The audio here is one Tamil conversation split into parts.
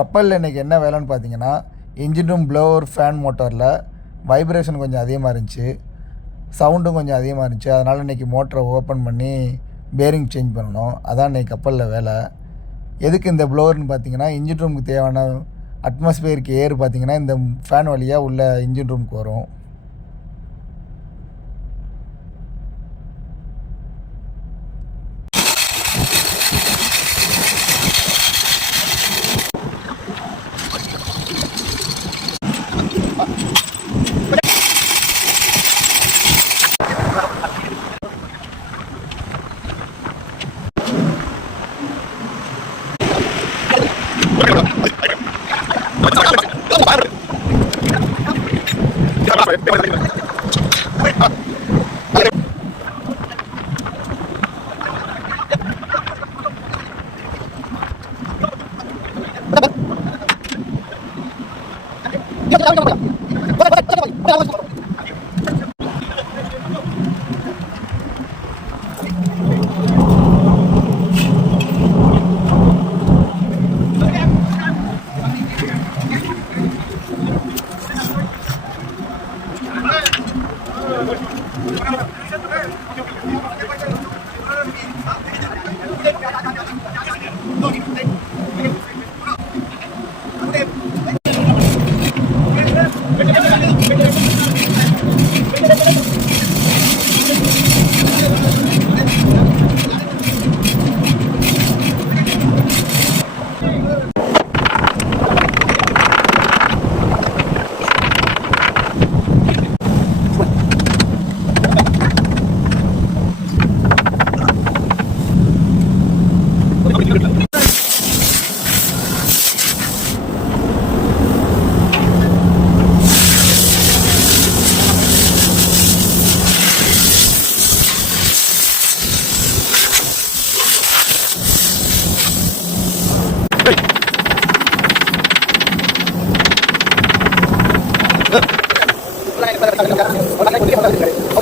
கப்பலில் இன்றைக்கி என்ன வேலைன்னு பார்த்தீங்கன்னா, இன்ஜின் ரூம் ப்ளோவர் ஃபேன் மோட்டாரில் வைப்ரேஷன் கொஞ்சம் அதிகமாக இருந்துச்சு, சவுண்டும் கொஞ்சம் அதிகமாக இருந்துச்சு. அதனால் இன்றைக்கி மோட்டரை ஓப்பன் பண்ணி பேரிங் சேஞ்ச் பண்ணணும். அதான் இன்றைக்கி கப்பலில் வேலை. எதுக்கு இந்த ப்ளோவர்னு பார்த்தீங்கன்னா, இன்ஜின் ரூமுக்கு தேவையான அட்மாஸ்பியருக்கு ஏர் பார்த்தீங்கன்னா இந்த ஃபேன் வழியாக உள்ள இன்ஜின் ரூமுக்கு வரும்.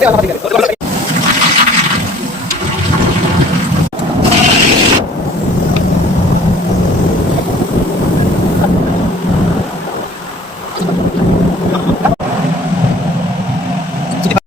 Okay,